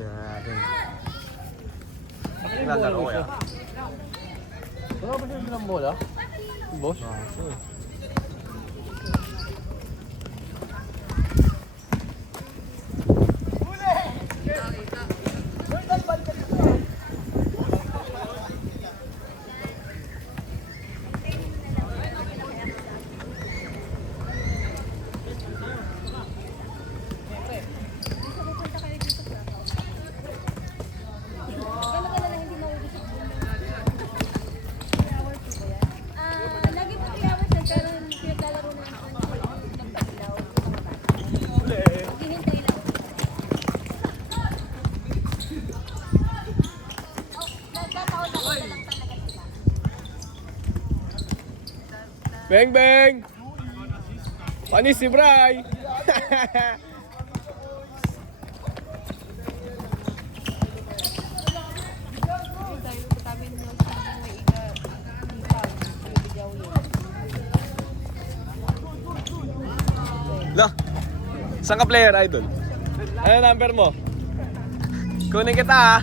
Diyan natin. Naglalaro kaya? Wala ba siya ng bola? Boss? Bang bang! Panis si Bray! Lah, saan ka player, idol? Ano number mo? Kunin kita ha!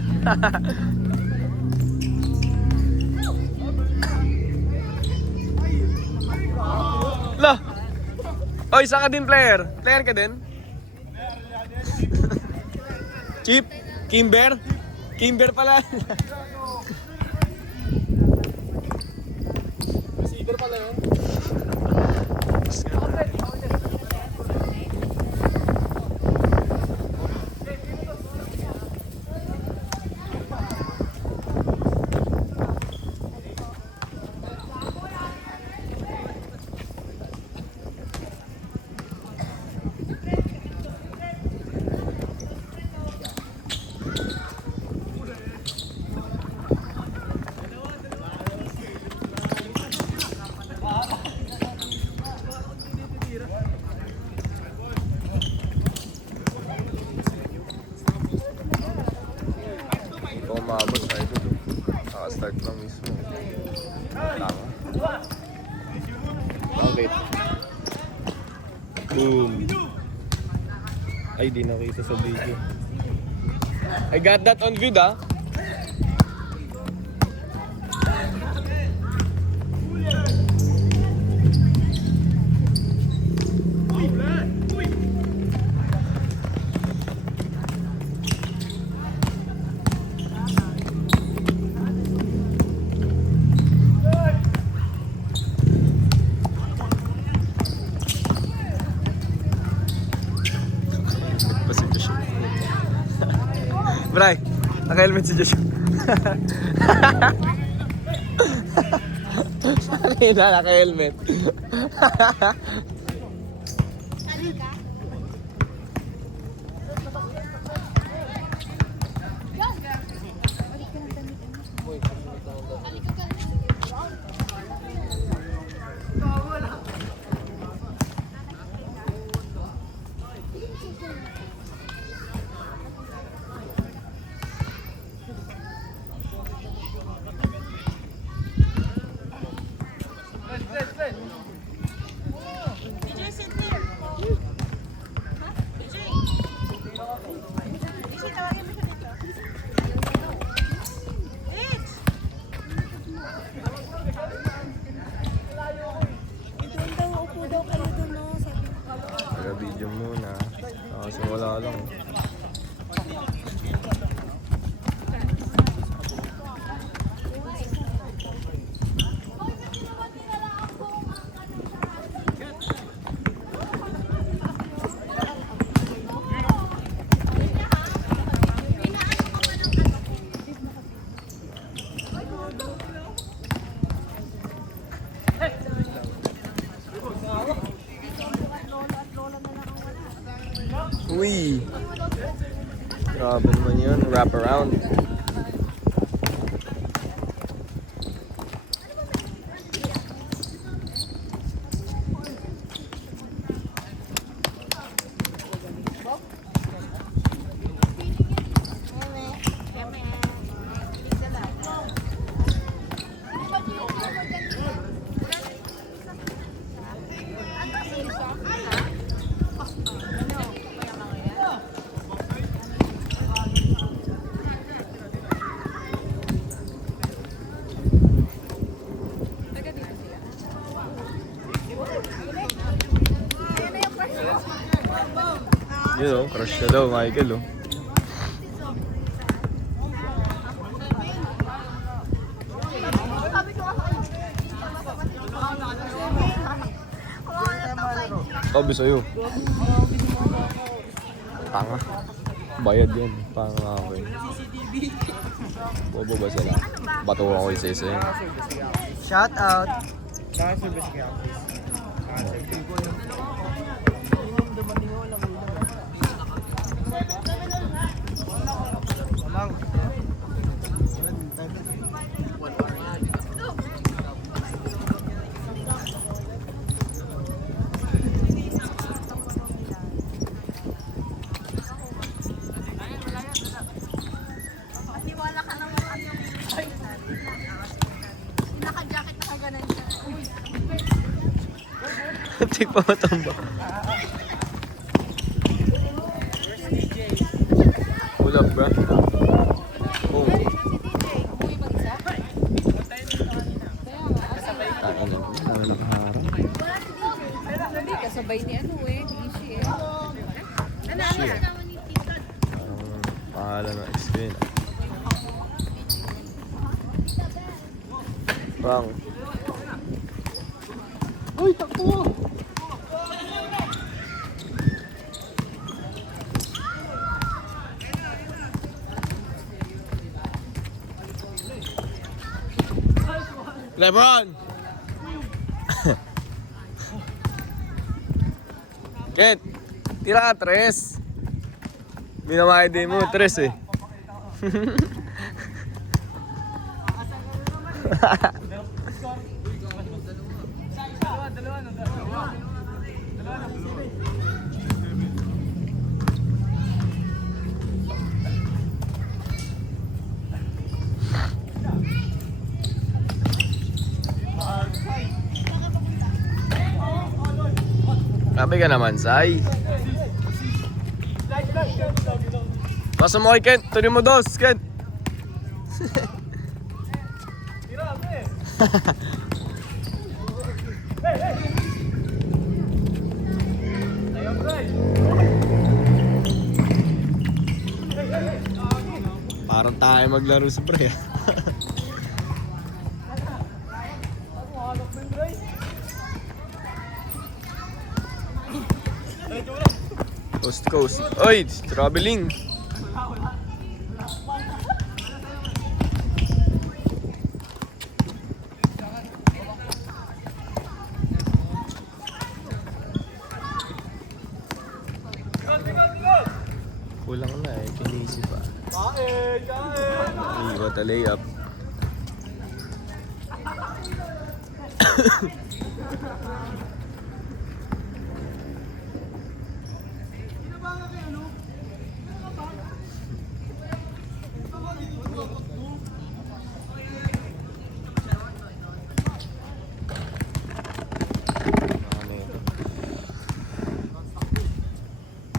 Lah! Oy, saan ka din player? Player ka din? Chip? Kimber? Kimber pala. Receiver pala yun. Umabot na ito. Nakastart lang mismo. Tama. Bakit? Boom. Ay, di nakita sa video. I got that on vid ah. Bray, naka-helmet si Joshua. Kanina, naka-helmet. Video muna. Kasi wala lang. Uy! Grabe naman yun. Wrap around. Yun oh, crush ka daw, Michael oh. Sabi sa'yo. Tanga. Bayad yan. Tanga ako eh. Bobo ba sila? Bato ako isa-isa yun. Shout out. Wala ka naman ano. Naka-jacket, naka-ganan siya. Tik pa matamba. Pull up, bro. Oh. Hindi, kasabay ni ano eh, ni Ishi eh. Pangalan ng ex-queen. Bang. Uy, takbo! Lebron! Kent, tira ka, tres. Minamahid din mo, tres eh. Sabi ka naman, Sai. Pasa mo kay Kent. Tuloy mo dos, Kent. Parang tayo maglaro sa pre. Coast to coast. Oy, traveling. Kulang na eh, kinisi pa. Iwa ta layup.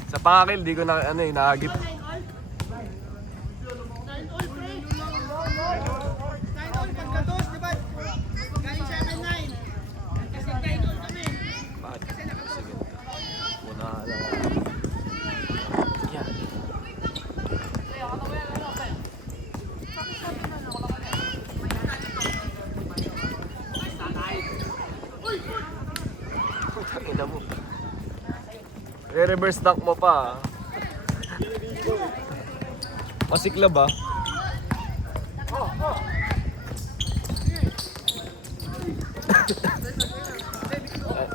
Sa pangakil, di ko na ano eh, nakagip. Bakit? Sige. Una lang. Yan. Tangina mo. Reverse dunk mo pa. Masikla ba?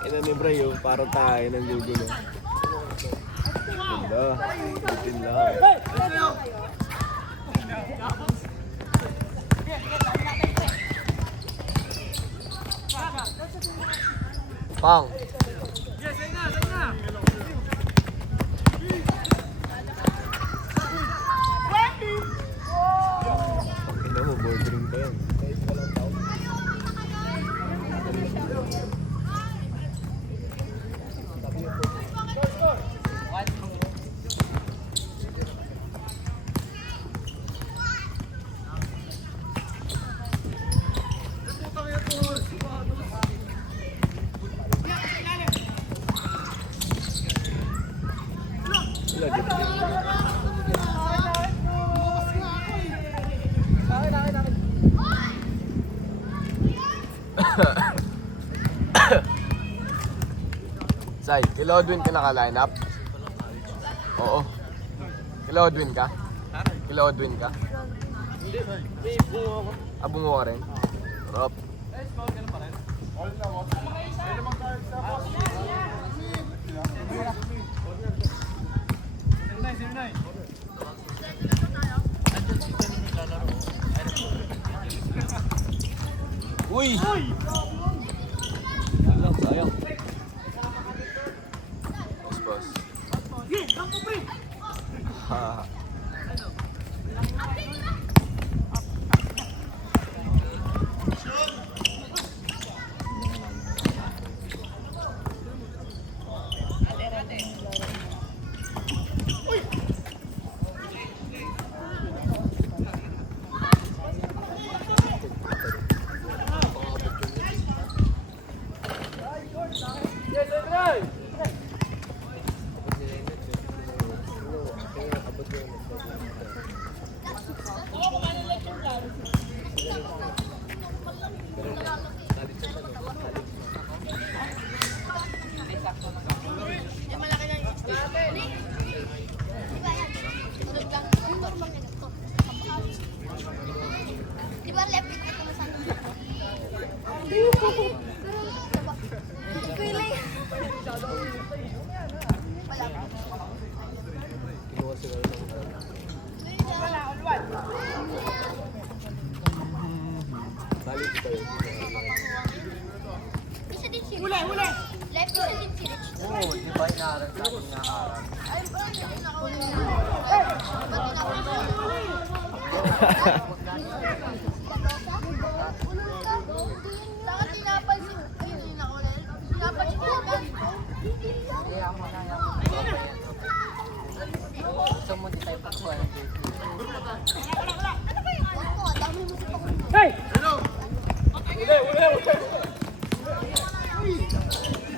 Ina ni Bray yung parang tayo ng gugulo. Ganda. Butin lang. Pang. Ina mo, bouldering pa yan. Sai, kila Odwin ka naka-line up? Oo. Kila Odwin ka? Kila Odwin ka? Hindi. May bungo ako. Bungo ka rin? Rob. Uy! Sayang. Boss. Ha. Di ba left it ito na sana? Pili. Wala pa. Kinuha sila Balik tayo. Isa din si Huli! Left isa din si Rich. Oo, di ba inaaral ka? Inaaral. Ay, bro, hindi na ako Saka tinapansin, ayun yung nakulel. Tinapansin ko agad. Kaya mo na lang. Gusto mo di tayo pagkuhan ng date. Ano ba yung ano ko? Dami mo sa pag-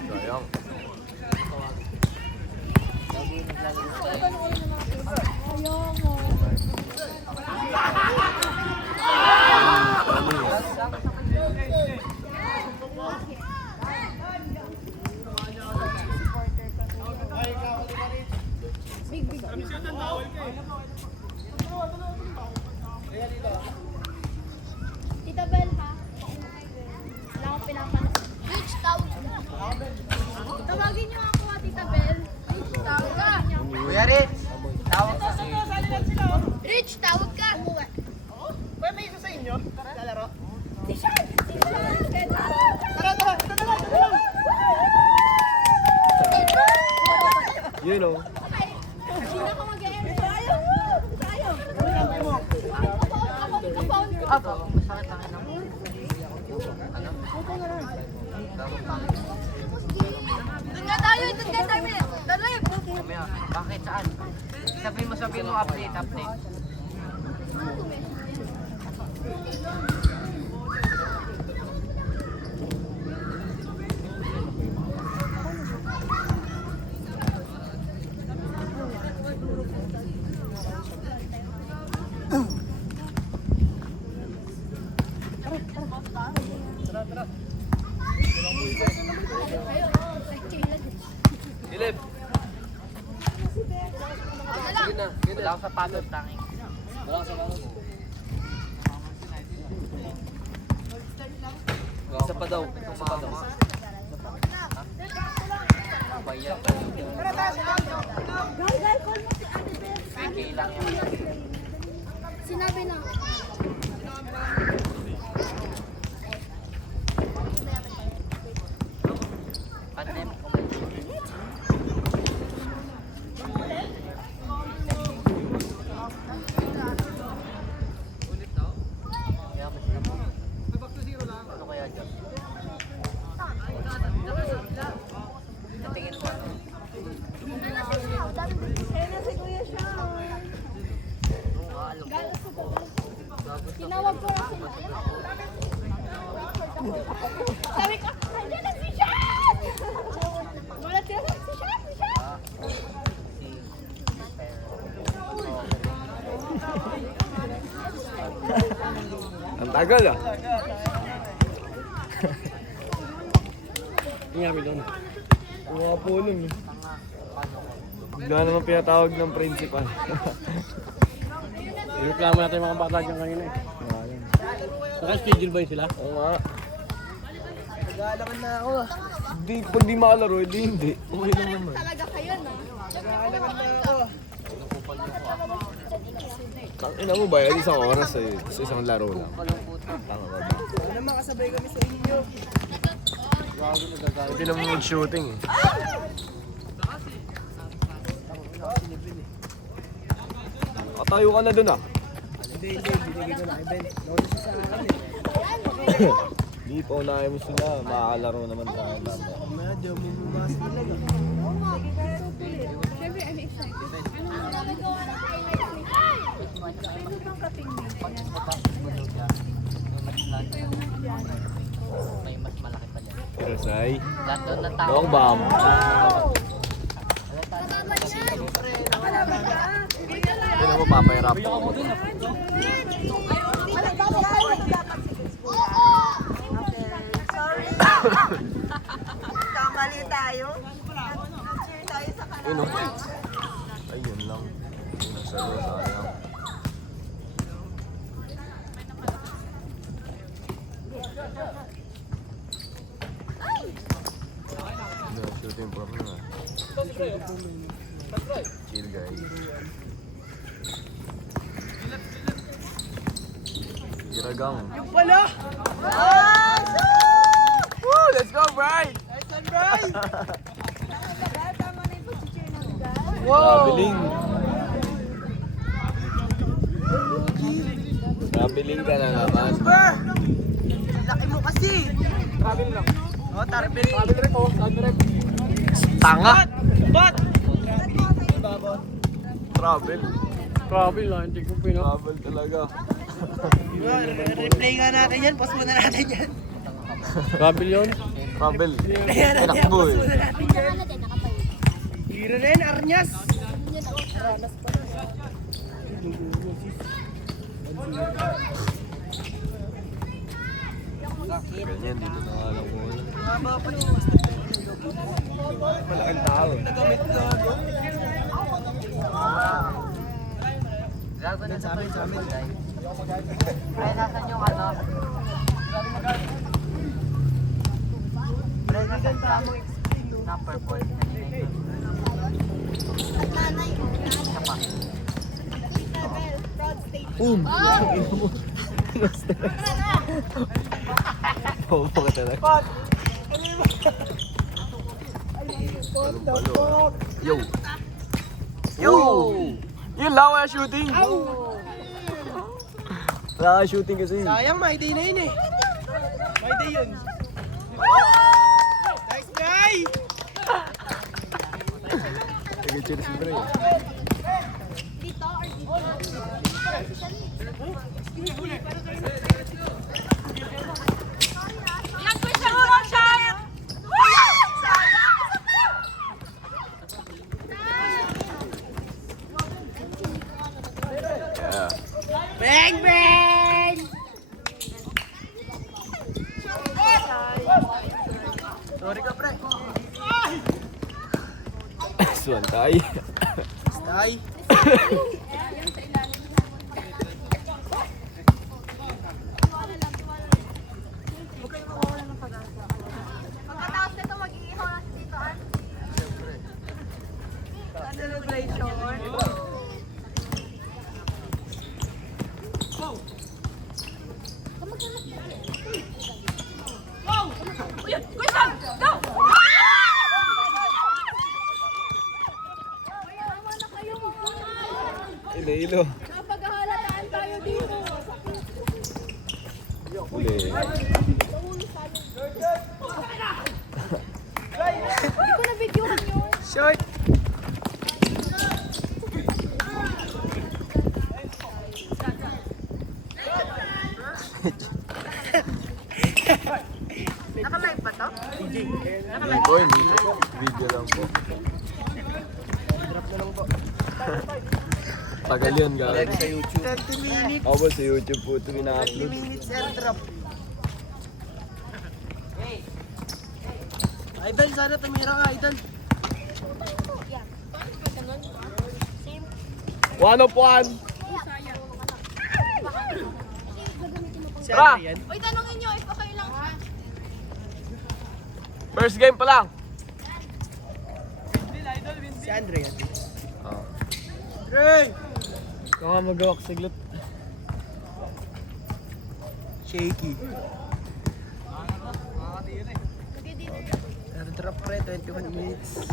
Sayang. Tita Bel, ha? Wala akong pinapansin. Rich, tawag ka. Tawagin niyo ako, Tita Bel. Rich, tawag ka. Kuya Rich! Tawag ka. Rich, tawag ka. Umuwi. Kuya, may isa sa inyo? Lalaro? Si Sean! Si Sean! Tara, tara! Ito na lang! Ito na lang! You know. Sino ka mag-e-air? Ayaw! Ayaw! Ako, masakit ang inang. Doon nga tayo! Doon nga tayo! Darip! Mamaya, bakit? Saan? Sabihin mo, update. Ilip. Wala akong sapatos, tanging. Isa pa daw. Bayad. Gal, call mo si Ate Bel. Okay lang yan. Sinabi na. Pandem. Ano kaya dyan? Tingin mo ano? Kaya na si Kuya Sean. Alam ko. Tinawag ko na sila. Sabi ko, nandiyan na si Sean! Wala sila si Sean! Si Sean! Ang tagal ah. Nangyari doon. Mga pulong eh. Bigla naman pinatawag ng principal. Reklamo natin yung mga bata dyan kanina eh. Naka-schedule ba yun sila? Oo nga. Nag-aalaman na ako ah. Pag di makalaro, hindi. Okay lang naman. Talaga kayo, no? Nag-aalaman na ako ah. Ina mo ba yan? Isang oras eh. Tapos isang laro lang. Tanga ba? Ano makasabay kami sa inyo. Hindi naman mag-shooting eh. Katayo ka na dun ah. Hindi. Binigay ko na kay Ben. Nauna siya sa akin eh. Hindi pa unahin mo sila. Makakalaro naman tayo. Medyo mumumas talaga. Siyempre, I'm excited. Ano nga Nagawa ng highlights ni ano bang kaping nito? May mas malaki pa dyan. Rasay. Lahat doon na tao. Long bomb. Hindi na mo papahirap. Kamali tayo. Cheer tayo sa kanila. Ayun o. Ayun lang. Nasalo, sayang. No, shooting problem na. Chill guys. Giragang. Yung pala! Woo! Let's go, Brian! Nice one, Brian! Traveling. Traveling ka na naman. Laki mo kasi! Travel lang. Oh, travel. Travel rin po. Tanga! Bot! Travel. Travel lang, hindi ko pina. Travel talaga. Replay nga natin yan. Post mo na natin yan. Travel yun? Travel. Ayan natin. Tinakbo Post eh. mo na natin yan. Hiro rin, Arnyas. Ganyan, dito na nga lang muna. Mama pa yun. Malaking tao. Nagamit ko ako. Gago na Sa amin. Pre, nasan yung ano? Pre, nasan ka mo? Na purple. Isa pa. Bobo ka talaga. Yo! Yo! Yun lang wala shooting! Wala ka shooting kasi. Sayang, my day na yun eh. My day yun. Nice guy! Nag-cheers mo rin. Dito or dito? Ilang question mo lang siya? Yeah. Bang, bang! Sorry ka, pre. Swan tayo. Ay. Pagkatapos nito, mag-iihaw na si Tito An. Celebration. Iloilo. Napag-halataan tayo dito. Uli. Hindi ko na-videohan yun. Short. Naka-live ba to? Hindi po, hindi po. Video lang po. Drop na lang po. Tagal yun, guys. Sa YouTube. 30 minutes. Ako sa YouTube po ito 30 ina-upload. minutes and drop. Idol, sana tumira ka, Idol. 1 of 1. Si Tara! Andre yan. Uy, tanongin nyo if okay lang ha. First game pa lang. Si Andre yan. Oh. Ray! Ikaw nga magawak siglit. Shaky. Drop pre, 21 minutes.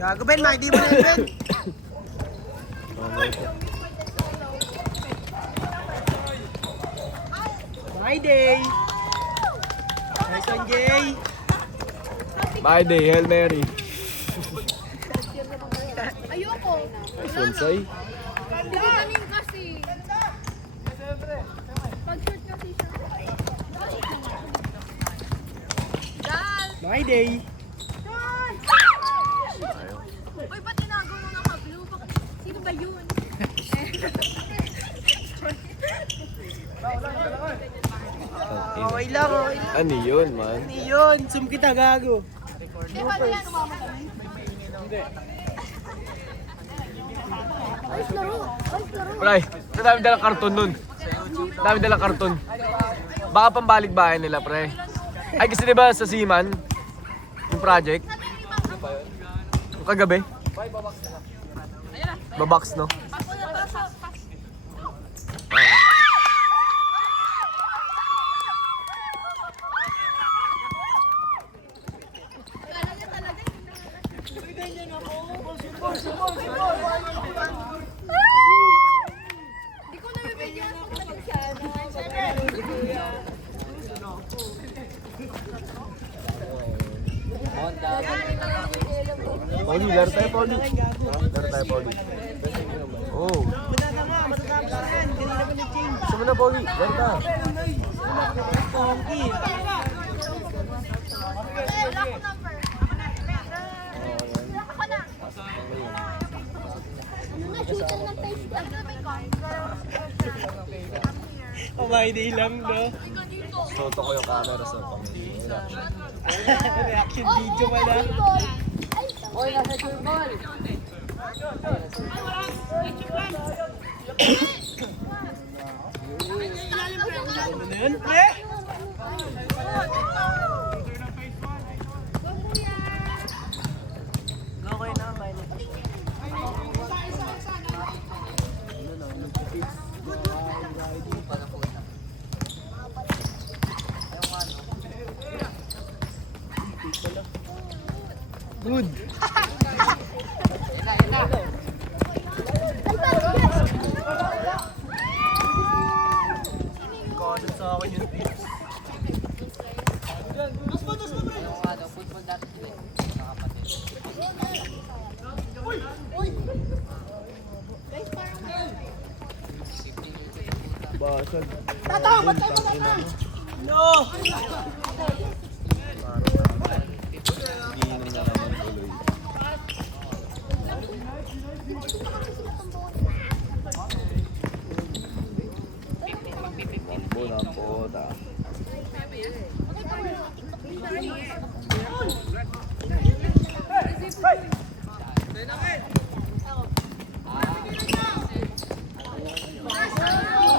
Gago Ben, hindi mo na yun Ben. My day! Nice one, Jay! Bye day, Hail Mary. Ayoko. Nice one, Sai. Vitamin kasi. Pag-shoot kasi siya. Dal! My day! Uy, ba't tinago mo naka-blue? Sino ba yun? Okay lang, okay lang. Ano yun, man? Ano yun? Zoom kita, gago. Di ba na yan, umamatay? Ayos laro. Ayos laro. Pre, dami dalang karton nun. Dami dalang karton. Baka pambalik bahay nila, pre. Ay, kasi diba sa Seaman, yung project, yung kagabi, babox, no? Di ko nabibigyan ako talaga sana. Pauli, laro tayo, Pauli. Laro tayo, Pauli. Oh. Matata nga, matatapos na yan. Kanina pa nag-change. Gusto mo na, Pauli. Laro tayo. Kongi. Wala ko number. Ako na. Ano na, shooter ng Facebook. Ano may card? Oh, my day lang, no? Soto ko yung camera sa pamilya. Reaction video pala. Oy, nasa sure ball. Ano na yun, pre? Okay na, Violet. Good. Kawasan sa akin yung tips. Yung ano, football dati sila. Nakapatid. Basag. No! Giinom na naman tuloy. Mambo na po, ta.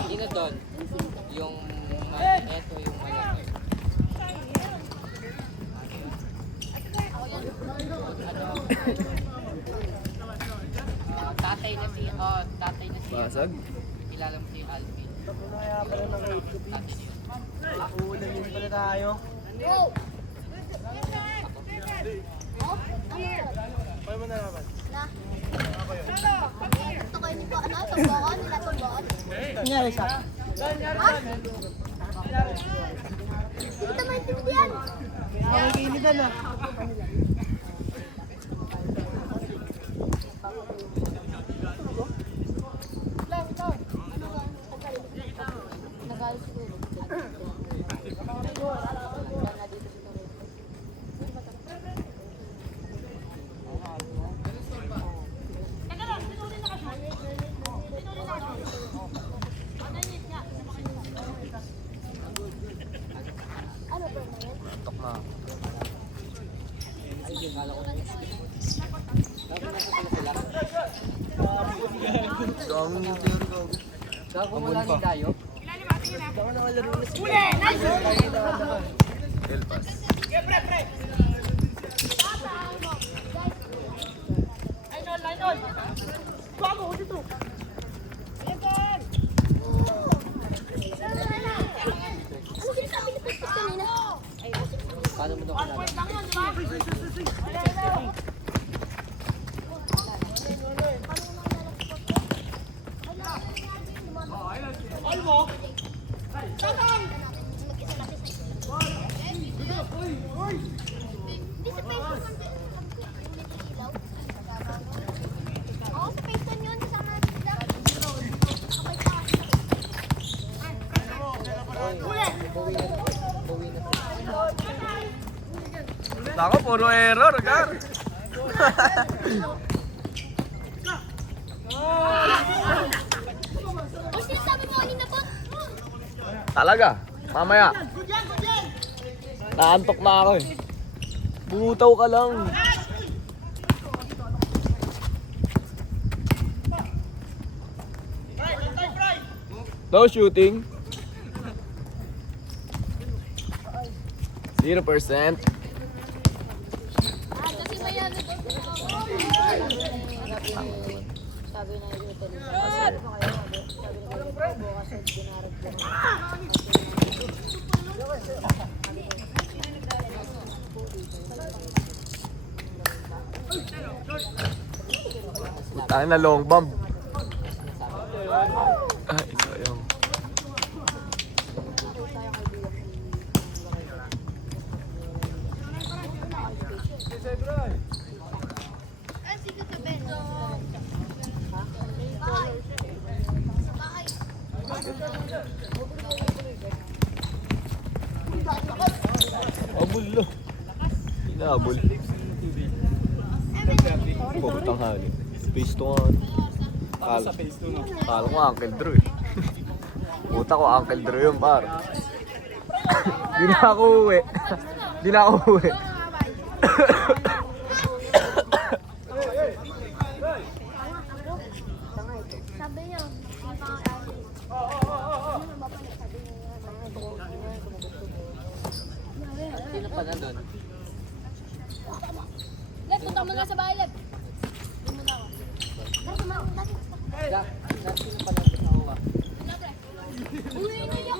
Sino doon? Yung eto yung malaki. Tatay na si Basag. kilala mo si Alvin. Kaya pala nakaisip tips. Uulan din pala tayo. Go! Paano mo nalaman? Na. Ito kayo ni ba? Ano? Tumbakan? Nila tumbakan? Nangyari siya? Ha? Hindi kita maintindihan. Ang kainitan ah. Nagalis ko. Gago mo lang ni Dayo. Elpas. Ano sinasabi ni Pagpag kanina? Paano mo daw kinala? Hindi sa Facebook ilaw. Oo, sa Facebook yun. Kasama sila. Nako, puro error, Gar. O sinasabi mo kanina po? Talaga, mamaya. Naantok na ako eh. Bumutaw ka lang. No shooting. 0%. Kasi mayan. Sabi na yung Tayo na long bomb. Ay, sayang. sige ka, Ben. Abul lo. Inaabol. Putang hali. Face to one. Kala ko Uncle Drew eh. Puta ko Uncle Drew yun par. Di na ako uwi. Di na ako uwi. Sabi niya, Sino pa nandun? Lep, punta mo na sa bahay, Lep. Hindi mo na ako. Tara, kumain natin. Sino pa nandun sa uwa? Uwi na yan.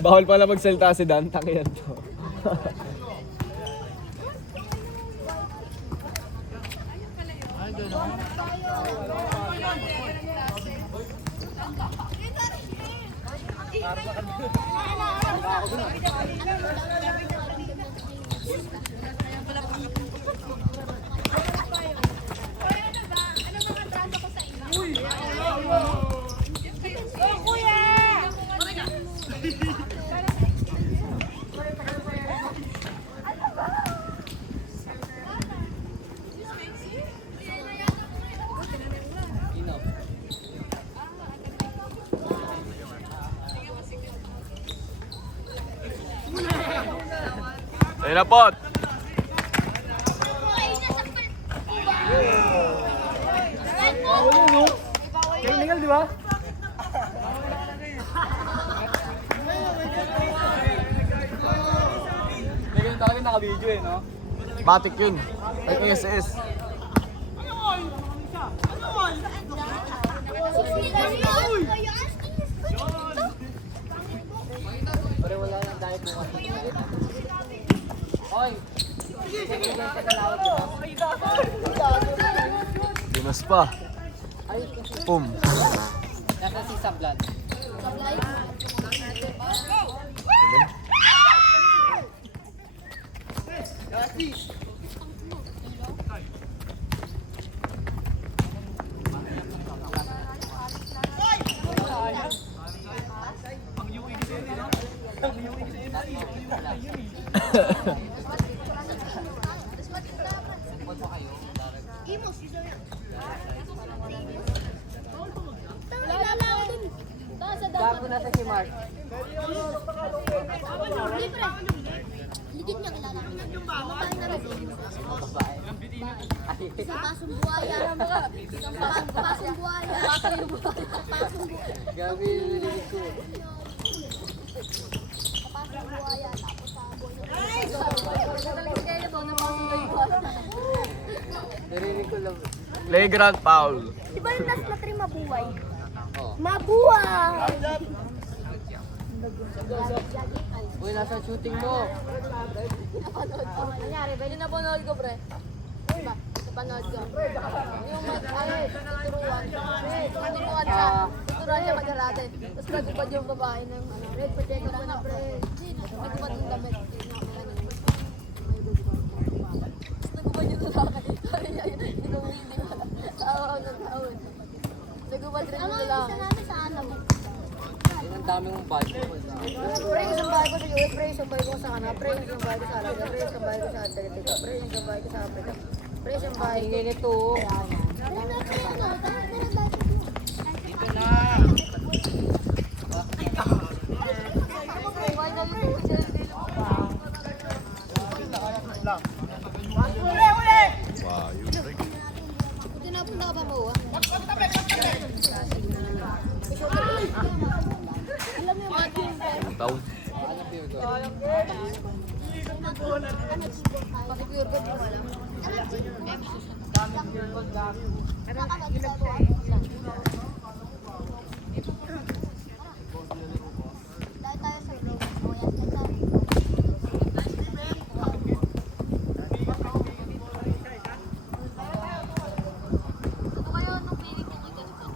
Bawal pala magsalita si Dan, tangiyan to. Sino? Ayun na pot. Technical, di ba? May ganun talaga naka-video eh, no? Batik yun. Ay, SS. Pero wala lang dahil kung ano. Oy! Dimas pa. Pum. Nasa si Sablan. Imos, Lalala ako dun. Taas sa dapat. Gago na si Mark. Libre. Ligid niya kilala. Mabay na rin. Isang pasong buhaya. Isang pasong buhaya. Pasong buhaya. Gabi yung lilig ko. Pasong buhaya. Tapos sabon. Talagang kayo ba na pasong buhaya? Narinig ko lang. Flagrant foul. Di ba yung last na 3 mabuhay? Oo. Mabuhay! Uy, nasa shooting mo. Napanood ko. Nangyari ba? Yung napanood ko, pre. Diba? Napanood ko. Yung tuturuan. Tuturuan siya. Tuturuan siya mag-karate. Tapos nagupad yung babae ng red protector ko na, pre. Nagupad yung damit. Tapos nagupad yung lalaki. Sabi niya, inuwi, di ba? Tawa ng taon. Nagupad rin yung lalaki. Ano, isa namin sa alam mo. Yun ang dami mong bad. Pre, isang bahay ko sa US, pre, isang bahay ko sa Canada, pre, isang bahay ko sa Alaga, pre, isang bahay ko sa Antarctica, pre, isang bahay ko sa Africa, pre, isang bahay ko. Tingin ito. Dito na. Buti na punta ka ba mo? Alam mo yung mga Taon. Ano pure ko? pati pure gold mo alam. Dahil tayo sa vlog, o yan, yan tayo. Ito kayo, nung piling nyo may ganito.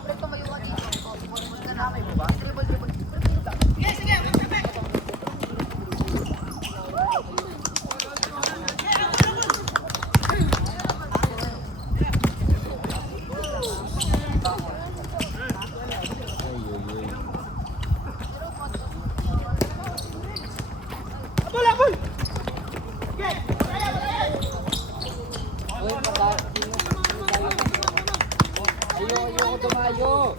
Pre, tumayo ka dito. O, bumulbul ka na. Dribble, dribble. Uy, pagkakas. Ayoko tumayo.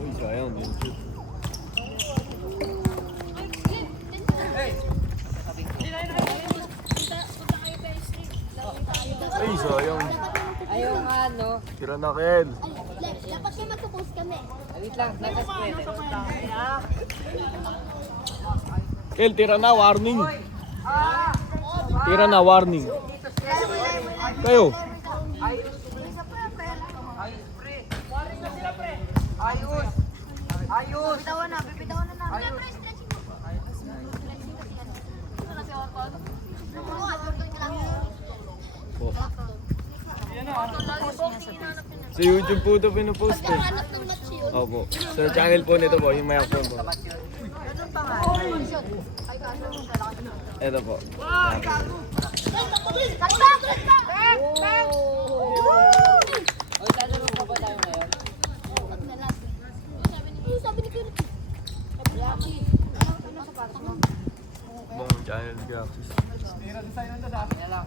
Uy, sayang. Yung shoot. Ay, sayang. Ayaw nga, no? Tira na, Kel. Lex, dapat kayo magsupost kami. Wait lang, nakaspwede. Kel, tira na, warning. Tira na, warning. Kayo. Ayos! Bitawan na, bibitawan na namin. Ayos! Stretching mo. Stretching kasi yan. Ito na siya, Juan. Oo, Jordan ka lang. Po. Sa YouTube po ito pinupost eh. Pagkahanap ng match yun. Opo. Sa channel po nito po, yung may account po. Ito po. Kasta! Uy, tatanong pa ba tayo ngayon? Sabi ni Kuya. Bong channel graphics. Kaya lang.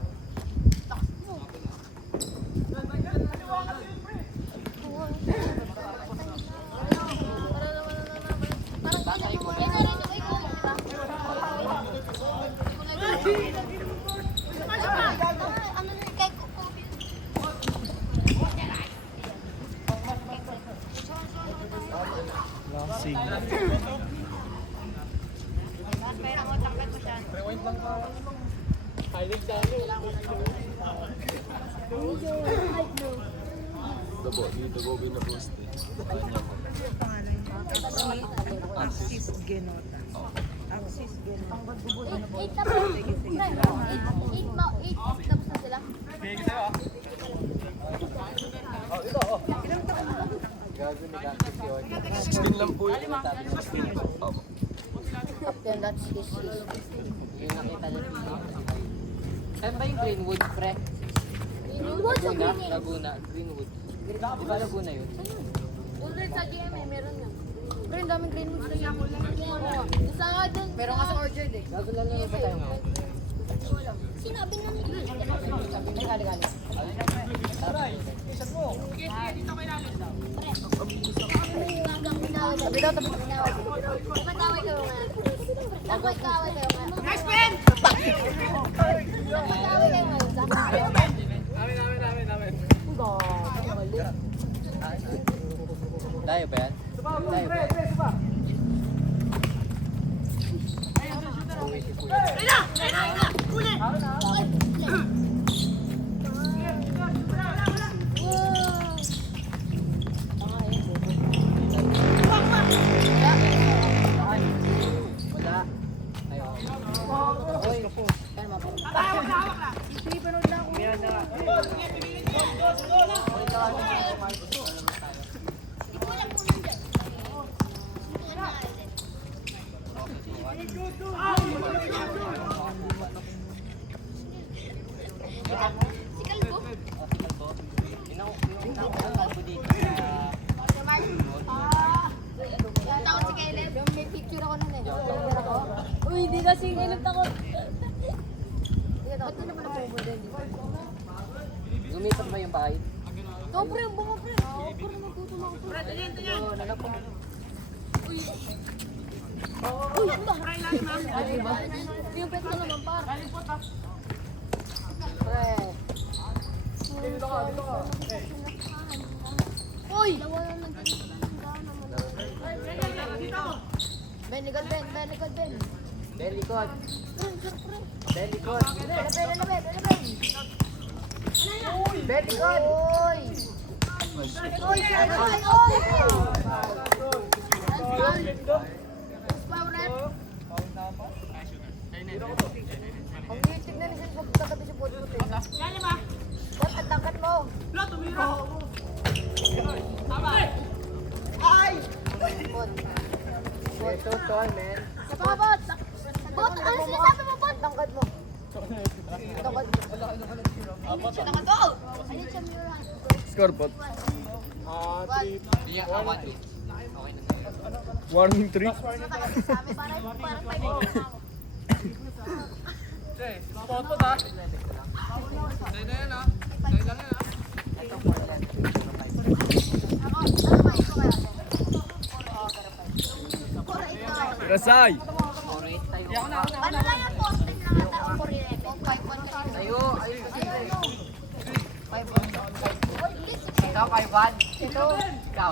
Lasing. Ito po, dito po pinupost eh. Kanya po. Axis Genota. Axis Genota. 8 tapos. 8 tapos na sila. Gago ni Kakis yun. 16 lang po yun. 16 po. Opo. Captain, that's his. Yung nakita na dito. Saan ba yung Greenwood, pre? Greenwood o Laguna? Greenwood? Laguna. Greenwood. Di ba Laguna yun? Yung red sa GMA, meron yan. Pero yung daming green moves na yan. Isa nga dun. Meron ka sa orchard eh. Sinabi na nila. Tabi daw, tabi. Mataway kayo nga. Mataway kayo nga. Nice pen! Mataway kayo nga. Dayo ba yan? Dayo ba yan? Wala. Ayaw. Uy. Takot si Caleb. May picture ako nun eh. Uy, di kasi Caleb takot. Ba't na naman ako mo din? Lumipat ba yung bahay? Ito, pre, bunga, pre. Pre, nagtutuwa ako. Pre, tingin. Uy. Uy, yan ba? Yung pet ko naman, par. Pre. Uy! Ben, likod, Ben. Ben, likod, Ben. Delikot. Ben, pre. Delikot. Ben. Delikot. Uy! Uy! Ang litig na nisin pag katabi si Pod. Pod, ang tangkat mo. Pod. So tall, man. Sa mga Pod. Pod, ano sinasabi mo, Pod? Tangkat mo. Tangkat mo. Tangkat mo. Ayun siya, Mura. Score pot. Yeah, I want it. Okay na. Warning 3. Parang may mga Rasay! Alright, tayo. ano lang yan, posting lang ang taong kuryente. 5-1 Tayo, ayun kasi. 5-1. Ikaw, 5-1. Ito. Ikaw.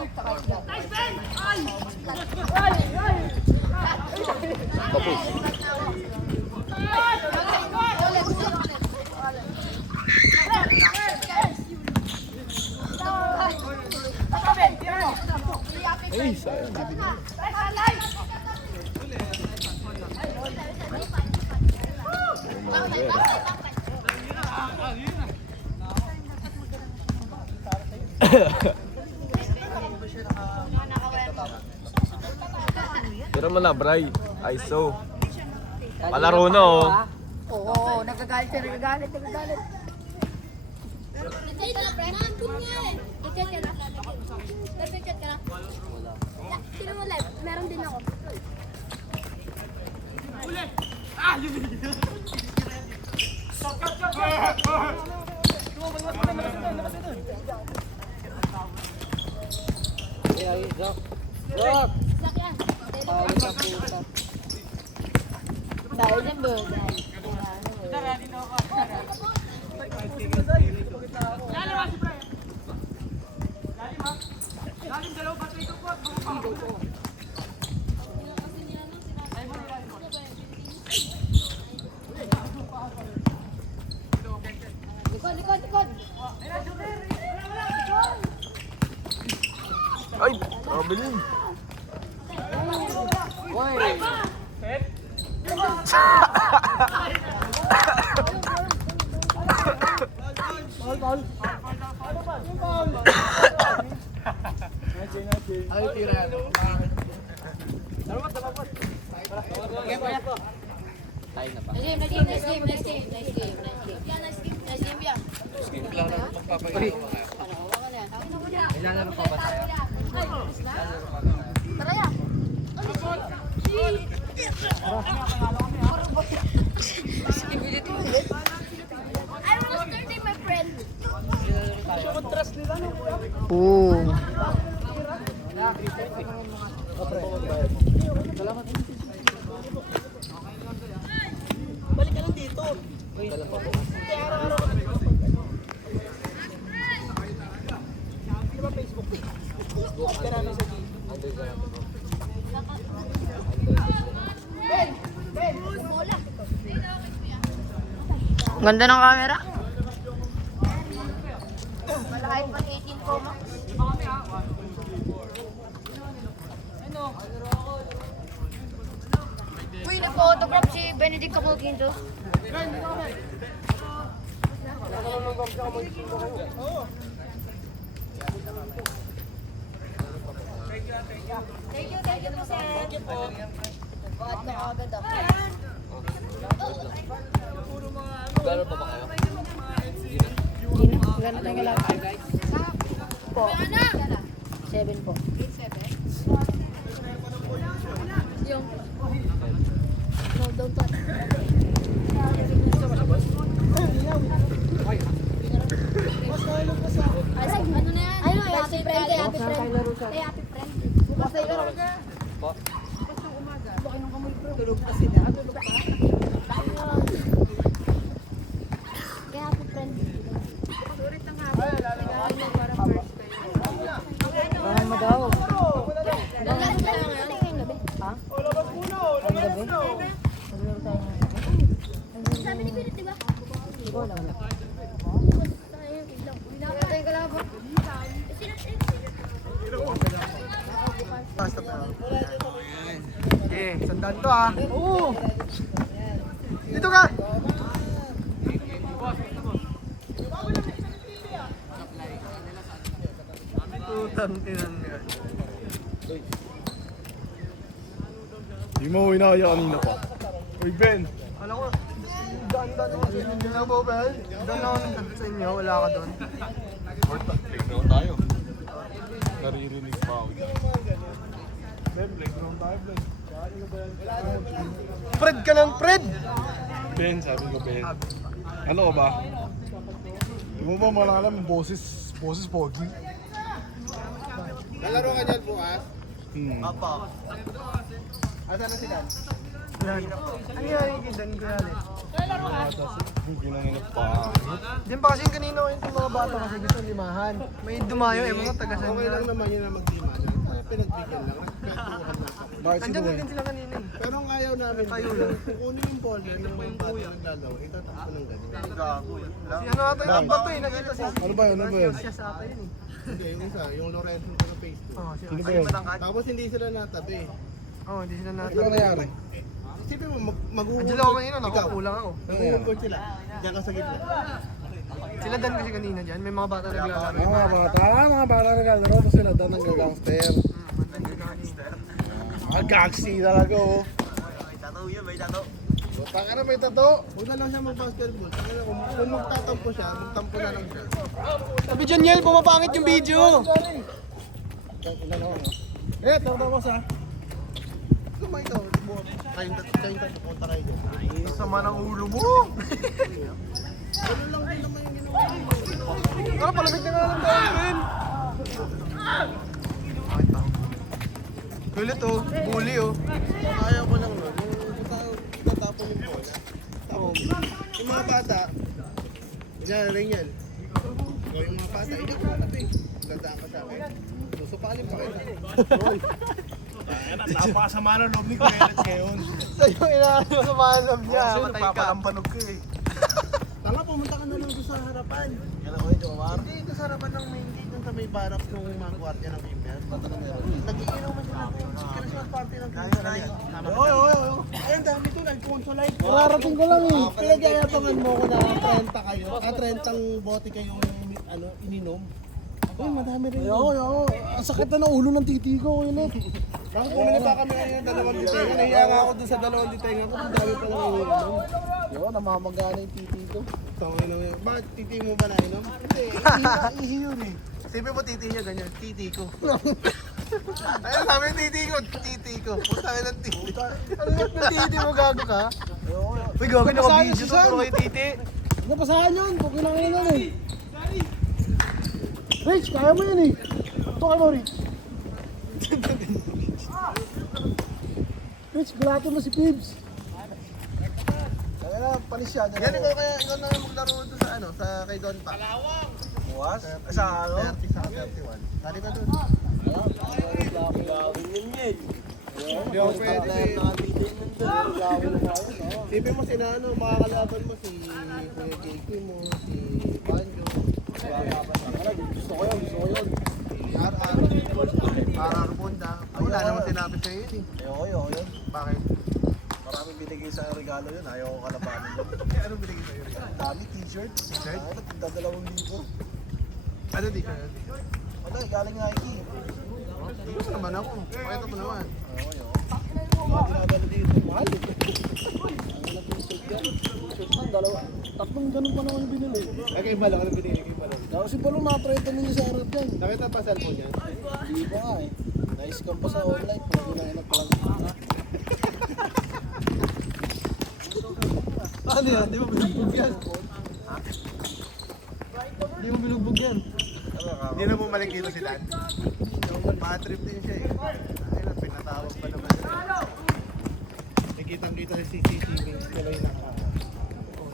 Ay, sayang. Tira mo na, Bray. ISO. Palaro na, oh. Oo, nagagalit siya, nagagalit. Nandun nga eh. I-chat ka na. Nag-chat ka na. Sino mo live? Meron din ako. Yeah, go. Go. Sakyan. Tawag sa puta. Dahil dyan doon. Likod. Ay, trabilin. Uy. Ay, tira yan. Tayo na pa. Nice game. Yeah, nice game. Uy. Ilalaro pa ba tayo? Tara ya. I was 30, my friend. Oo. Ganda ng camera. Malaki pa 18 Pro Max. Uy, nagpa-autograph si Benedict Camulquinto. Thank you po, sir. Bakit na agad ako? Gano'n pa ba kayo? Gano'n tayo kalapit. Po. 7 po. Yung... No, don't touch. Ay, ano na yan? Ay, happy friend, kay happy friend. Kay happy friend. Basta yun. Tulog pa sila. Kay happy friend. Parang madaw. Last na lang ngayon gabi. Ha? Ang gabi? Naglaro tayo ng gabi? Sabi ni Pilit, di ba? Hindi ko alam. Pinapatay ka lang po. Okay, sandaan to ah. Oo. Dito ka. Putang inang yan. Di mo inaya kanina pa. Uy, Ben! Alam ko, daan-daan ako sa inyo. Hindi na po, Ben. Daan ako nagsabi sa inyo. Wala ka doon. Playground tayo. Naririnig pa ako dyan. Ben, playground tayo, Ben. Fred ka ng Fred! Ben, sabi ko, Ben. Ano ka ba? Di mo ba malalam yung boses pogi? Lalaro ka dyan bukas? Apa. Asan na si Dan? Yan. Ano yung kay Dan Grale? Yung ginanganap pa. Diyan pa kasi yung kanina yung mga bata kasi gusto limahan. May dumayo eh, mga taga-san Okay lang naman yun na mag-lima. Pinagbigyan lang. Bakit Andyan sino na din sila kanina eh. Pero ang ayaw namin, Tayo lang. kukunin yung bola ng mga bata naglalaw, itatakbo ng ganun. Si ano ata yung bato eh, nakita si... Ano ba yun? Ano ba yun? Siya sa ata yun eh. Hindi, yung isa, yung Lorenzo ko na face 2. Oo, siya. Sino ba Ay, yun? matangkad. Tapos hindi sila natabi. Oo, hindi sila Ano natin. nangyari? Isipin mo, mag-uulog. Andiyan ako kanina, nakukulang ako. Mag-uulog sila. Diyan ka sa gitna. Sila Dan kasi kanina dyan, may mga bata naglalaro. Mga bata naglalaro pa sila doon ng gangster. Gangster talaga oh. May tato yun, may tato. Taka na may tato. Huwag na lang siya mag-basketball. Kung magtatampo siya, magtampo na lang siya. Sabi dyan Yel, pumapangit yung video. Eh, tawag sa. Kumay ito, kayong tato, punta kayo dyan. Sama ng ulo mo. Ano lang din naman yung ginawa. Tara, palabig na nga lang tayo, Ben. Kulit oh, bully oh. Ayaw ko lang nun, yung tatapon yung bola. Tapos, yung mga bata, yan, rin yan. O yung mga bata, hindi ko natabi. Gandaan ka sa akin. Susupalin pa kita. Napakasama ng loob ni Kuya ngayon. Sa'yo inaano sa malam niya, matay ka. Papalambanog ka eh. Tanga, pumunta ka na lang doon sa harapan. Hindi, doon sa harapan ng main gate, doon sa may barracks ng mga gwardiya ng Pimpers. Nag-iinom man sila ng Christmas party ng Pimpers. Oo. Ayun, dami to, nag-consolite. Kararating ko lang eh. Pinag-ayapangan mo ko na 30 kayo, 30 bote kayong ininom. Uy, madami rin. Ayoko. Ang sakit na ng ulo ng titi ko. Yun eh. Bakit bumili pa kami ngayon ng 2 liter? Nahiya nga ako dun sa 2 liter nga. Ang dami pa lang ininom. Yo, namamagana yung titi ko. Tangin na ngayon. Bakit titi mo ba nainom? Hindi, Ihi yun eh. Sipin mo titi niya ganyan. titi ko. Ayun, sabi ng titi ko. Puta ka ng titi. Ano yung titi mo, gago ka? Uy, gawin naka-video to, puro kay titi. Napasahan yun, kung kailangan na eh. Rich, kaya mo yun eh. Ito ka mo, Rich. Rich, gulatin mo si Pibs. Kaya na, panis yan. Yan, ikaw na maglaro doon sa ano, sa kay Don Pa. Buwas? Sa ano? 30 sa 31. Tali ka doon. Hindi ako pwede eh. Sipin mo sila ano, makakalaban mo si Kuya JK mo, si Banjo. Gusto ko yun. Si RR. RR Bonda. Wala naman sinabi sa'yo yun eh. Ayoko yun. Bakit? Maraming binigay sa regalo yun, ayaw ko kalabanin yun. Ano binigay sa'yo? Dami, t-shirt. T-shirt? Ano, tigda 2,000. Ano di kayo? Wala, galing Nike. Gusto naman ako. Pakita mo naman. Dinadala dito, mahal eh. Tatlong ganun pa naman yung binili. Ay, kay Balong. Ano binigay kay Balong? Kasi Balong napreta mo niya sa harap yan. Nakita pa cellphone niya? Hindi pa nga eh. Na-scam pa sa online. Pwede na inak pa lang. Ano yan? Di mo binugbog yan? Di mo binugbog yan? Hindi na bumalik dito si Dan. Bad trip din siya eh. Ayun, pinatawag pa naman. Nakitang-kita sa CCTV. Sila yung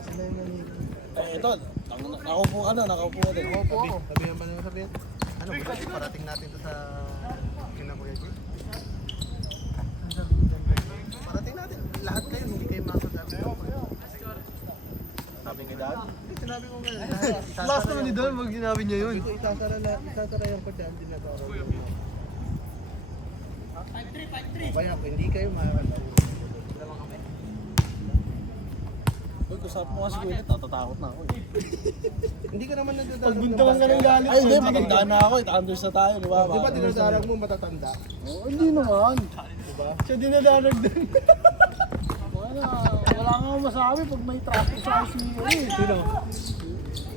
sila yung Ito, nakaupo ka na, nakaupo ka din. Nakaupo ako. Sabihan pa naman sabihin. Ano, bukas parating natin to sa kina Kuya Jay. Parating natin. Lahat kayo, hindi kayo makasabi. Sabi kay Dad. Sinabi ko nga. Last naman ni Don, pag sinabi niya yun. Isasara yung kanya, hindi na to. Kaya kung hindi kayo makakalaban. Uy, kusap mo kasi kuya, tatatakot na ako eh. Hindi ka naman nagdadarag Pagbuntawan ka ng galit. Ay, hindi, matandaan na ako eh. Thunders na tayo, di ba? Di ba dinadarag mo matatanda? Oh, hindi naman. Diba? Siya dinadarag din. Wala nga akong masabi pag may traffic sa ICU eh. Sino?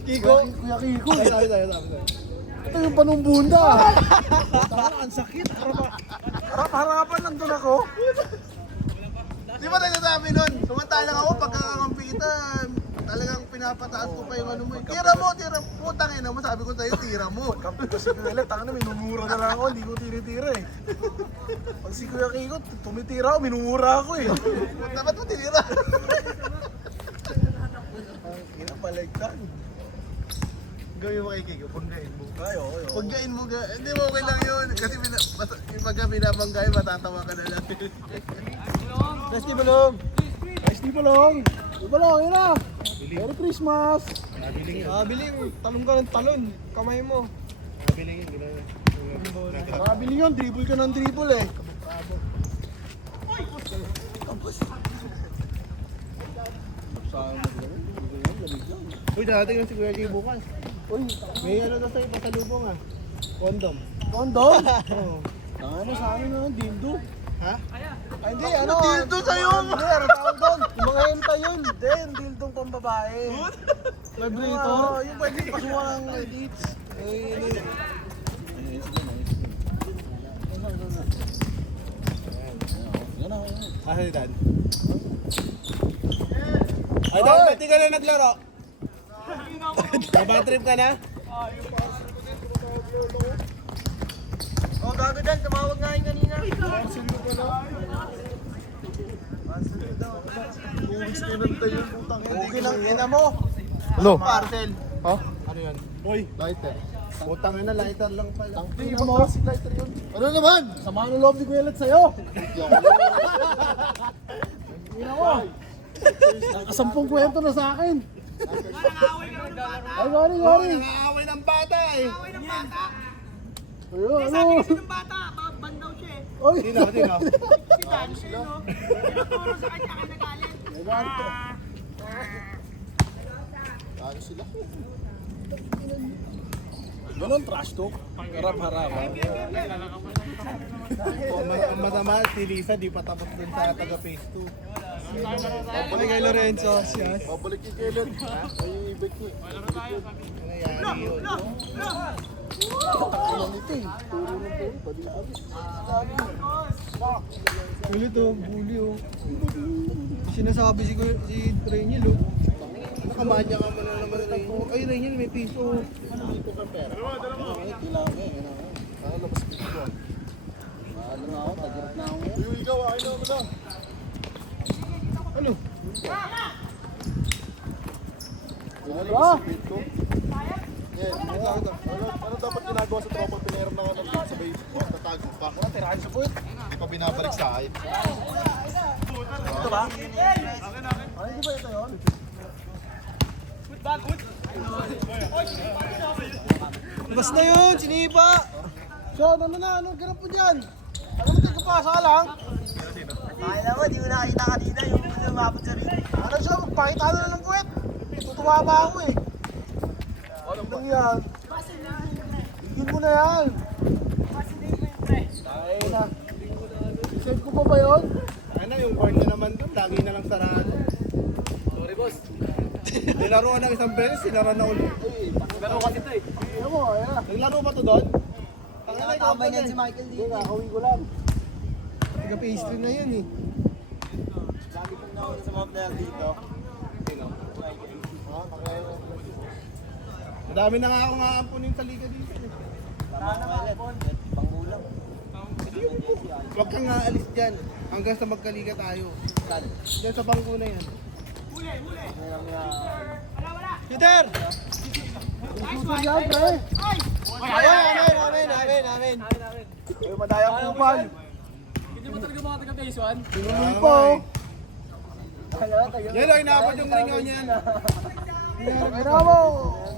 Kiko? Kuya Kiko. Ay, sabi. Ito yung panumbunda. Ang sakit. Harap-harapan lang doon ako. Di ba nagsasabi nun? Sumantalang ako, pagkakampi kita, talagang pinapataas ko pa yung ano mo. Tira mo. Putang ina mo, sabi ko sa'yo, tira mo. Kampi ko si Kuya Let, tanga na, minumura na lang ako, hindi ko tinitira eh. Pag si Kuya Kiko, tumitira ako, minumura ako eh. Dapat mo tinira. Pinapaligtan. Gawin mo kay Kiko, paggain mo. Ayo. Paggain mo, hindi mo okay lang yun. Kasi pagka binabanggay, matatawa ka na lang. Nice Balong! Nice Balong! Balong, yun na! Merry Christmas! Biling, talong ka ng talon. Kamay mo. Biling yun, gano'n. Nakabili yun, dribble ka ng dribble eh. Uy, darating yung si Kuya Jay bukas. Uy, May ano na sa'yo, pasalubong ah. Condom. kondom! Oo. Tanga mo sa akin na, dildo. Ha? Ay hindi, ano? dildo sa'yo? Hindi, ano tawag doon? Yung mga henta yun. Hindi, yung dildong pang babae. Vibrator? Yung pwede pasukan ng edits. Asa si Dan? Ay, Dan, ba't di ka na naglaro? Nabad trip ka na? Oh, gago Dan, tumawag nga yung kanina. Okay lang, ina mo. Ano? Parcel. Ha? Ano yun? Uy, lighter. Putang ina, lighter lang pala. Ina mo. Ano naman? Sama ng loob ni Kuya Let sa'yo. Ina mo. Nakasampung kwento na sa akin. Ay, gari. Nangaaway ng bata eh. Ayun, ano? Oy. Sino? Ano sila? Ganon trash talk. Harap-harapan. Ang masama, si Lisa di pa tapos dun sa taga phase 2. Kay Lorenzo, siya. Babalik yung kailan. Ay, yung ibig ko. Nangyayari yun. Ulit oh, bully oh. Sinasabi si Reniel oh. Nakamanya ka mo na naman rin. Ay, Rangel, may piso. Piso ka pera. Ay, kailangan eh. Ano labas dito ko? Ano nga ako, tagirap na ako. Yung ikaw, ayaw mo na. Ano? Ano dito? Yan, ano dapat ginagawa sa tropa pinairam na ano dito sa base? Tatago pa. Wala, tirahan sa puwet. Hindi pa binabalik sa akin. Ito ba? Ay, di ba ito yun? Labas na yun, sinipa! Sean, ano na? Anong ganap mo dyan? Ano mo tigapasa ka lang? Ay naman, di ko nakita kanina yung lumabot sa rin. Ano siya? Magpakita na ng puwet! Tutuwa ba ako eh? Ano yan? Bigyan mo na yan! Ay na. Save ko pa ba yun? Ano, yung board niya naman doon, lagi na lang sarado. Sorry, boss. Nilaruan ng isang beses, sinara na ulit. Pero kasi ito eh. Ayan mo, ayan na. Naglaro ba to doon? Nakatambay niyan si Michael Hindi, kakawin ko lang. Taga-pastry na yan eh. Lagi pong nauna sa mga player dito. Madami na nga akong aampunin sa liga dito. Tama naman, pangulang. Huwag kang aalis dyan hanggang sa magkaliga tayo. Diyan sa bangko na yan. Peter! Susunod yan, pre! Amen! Ay, madayang kupal. Hindi mo talaga mga taga-base one? Tinuloy po! Yan o, inaabot yung ringaw niyan. Kaya mo!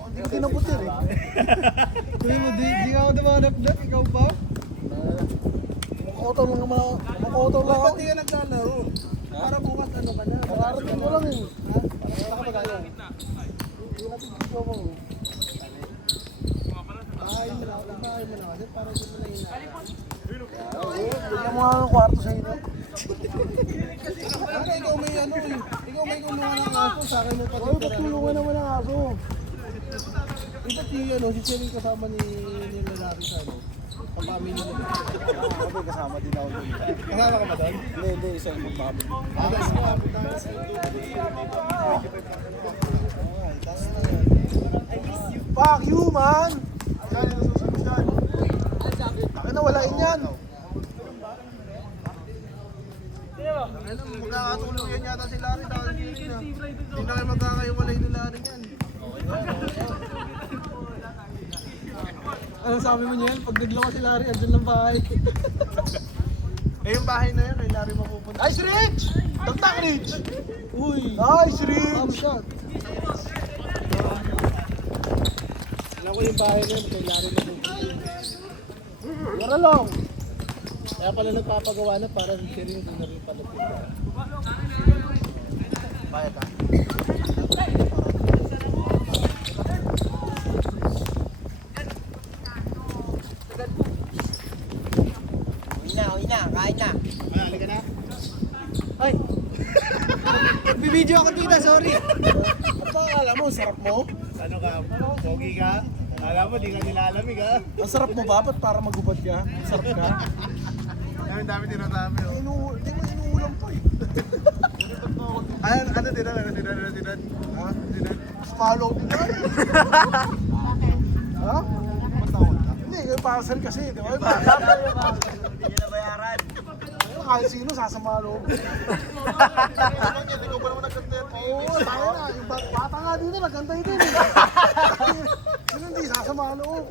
Hindi ko tinaputin eh. Kuya mo, di ka ako dumanap-nap, ikaw pa? Makotol lang naman ako. Makotol lang ako. Ba't di ka naglalaro? Para bukas ano ka na? Nakarating ko lang eh. Basta ka magaya. Hindi natin gusto mo. Bahay mo na kasi para di mo na hinaan. Bigyan mo nga ng kwarto sa inyo. Ano, ikaw may ano eh. Ikaw may kumuha ng aso, sa akin mo pa Oy, patulungan naman ang aso. Ito si ano, si Cheryl kasama ni lalaki sa ano. Kapamilya nila. Ako kasama din ako doon. Kasama ka ba doon? Hindi, isa yung magpapit. Fuck you, man! Yan, yung susunod yan. Bakit nawalain yan? Magkakatulong yan yata si Larry dahil hindi na. Hindi na kayo magkakaiwalay ni Larry yan. Anong sabi mo niyan? Pag nagloko si Larry, andyan lang bahay. Eh yung bahay na yun, kay Larry mapupunta. Nice Rich! Tagtak Rich! Uy! Nice Rich! Top shot! Alam ko yung bahay na yun, kay Larry mapupunta. Wala lang! Kaya pala nagpapagawa na para si Cheryl doon na rin pala. Bayad ka? Uwi na, kain na. Manali ka na? Ay! Bibidyo ako tita, sorry! Ano ba akala mo? Sarap mo? Ano ka? Pogi ka? Akala mo, di ka nilalamig ha? Ang sarap mo ba? Ba't para magubad ka? Ang sarap ka? Dami tinatami oh. Hindi mo inuulam pa eh. Ano tinan? Ha? Malo din yan. Ha? Hindi, yung parcel kasi, di ba? Yung parcel. Hindi niya nabayaran. Kahit sino, sasama loob. Ikaw pa naman nagkantete. Oo, tayo na. Yung bata nga dito, nagkantay din eh. Sino hindi, sasama loob.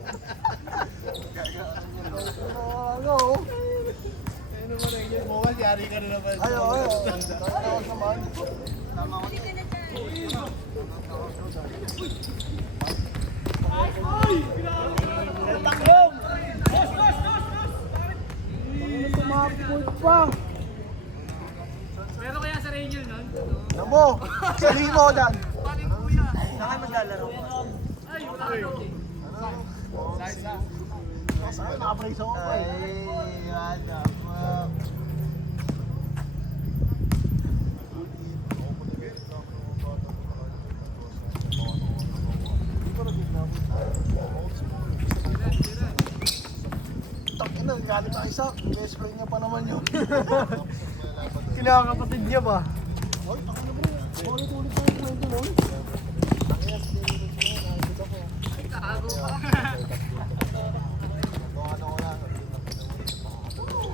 Ano? Ano ba na yun? Mukhang yari ka na naman. Ayo. Tawag naman. Tumapot pa. Pero kaya sa Rangel nun? Ano mo? Sabihin mo dyan. Saan kayo maglalaro? Ay, wala ka daw. Nakabrace ako pa eh. Ay, ano po. yun, galit na Isaac. Best friend niya pa naman yun. Kinakapatid niya ba? Oy, ako na bro. Ulit-ulit na yung kwento nun.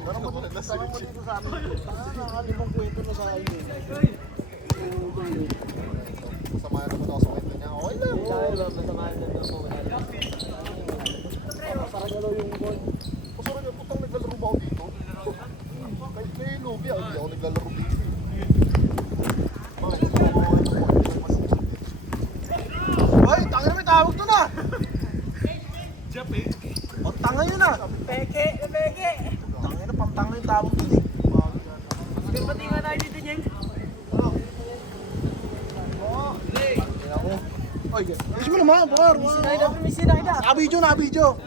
Pero mo naglasing siya. Dito sa amin, nakakalimang kwento na sa amin. Masama naman ako sa kwento niya. Okay lang. Parang galaw yung ball. Pasura niya, putang naglalaro ba ako dito? Kay Luby, hindi ako naglalaro dito. Hoy, tanga na may tawag doon ah! Jeff eh. O, tanga yun ah! Peke! Tanga na, pantanga yung tawag doon eh. Pati nga tayo dito niyan. Oy, gusto mo naman, par. Misina kita. Nabidyo. Nabidyo.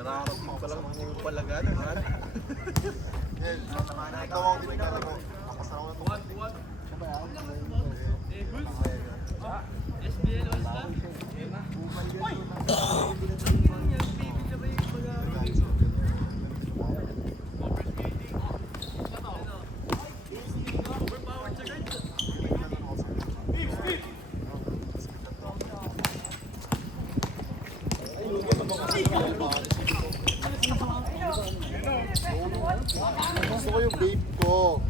Nararamdaman pa lang yung palagana. Yan, tawag din naglalaro. Nakasama na ito. Gusto ko yung babe ko.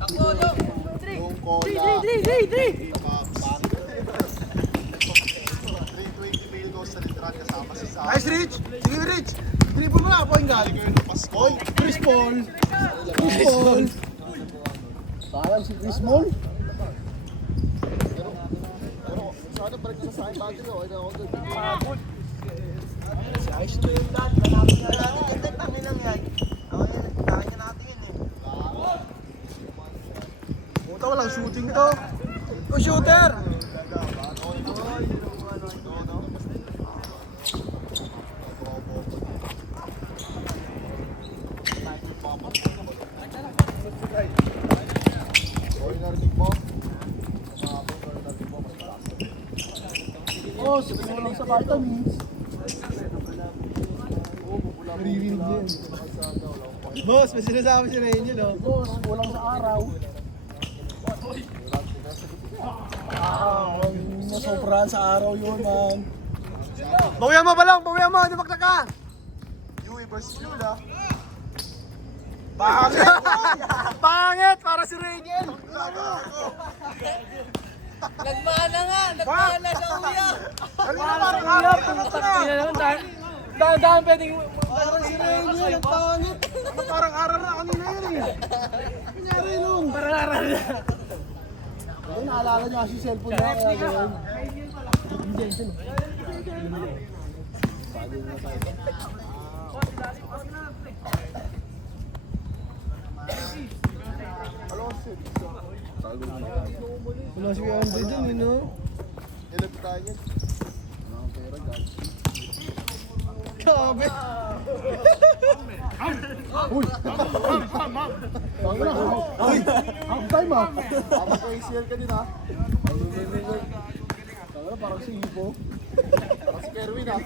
Yung cola. 320 mil goes sa literal kasama si Sam. Nice, Rich. Sige, Rich. Dribble mo na, point galing. Pasko. Chris Paul. Sayang si Chris Paul. Pero sana balik na sa akin battery. Okay na ako doon. Si Ice to yung dad. Malapit na natin. Ganda, tangin lang yan. Ako yan, tangin na natin yun eh. Puta, walang shooting to. O, shooter! Okay, narinig mo? Nakapon ko na narinig mo. Mas malakas. Boss, kulang sa vitamins. Naririnig niya yan. Boss, may sinasabi si Angel oh. Boss, kulang sa araw. Nasobrahan sa araw yun, man. Bawian mo balong, bawian mo, di bakta ka. Yui versus Yula. Bakit? Pangit para si Rachel. Nagmana nga! Nagmana sa uya! Parang araw na. Dahan pwedeng Parang si Renyo, nagpangit. Parang araw na kanina yun eh. Kunyari nun. parang aral na. Ayun, naalala niya kasi yung cellphone niya. Kaya yun. Wala si Andre dun eh no? Ilan tayo yan? Wala kang pera, guys. Grabe! Uy! Half time ah! Tama ko ACL ka din ha. Parang si Ipo. Parang si Kerwin ha.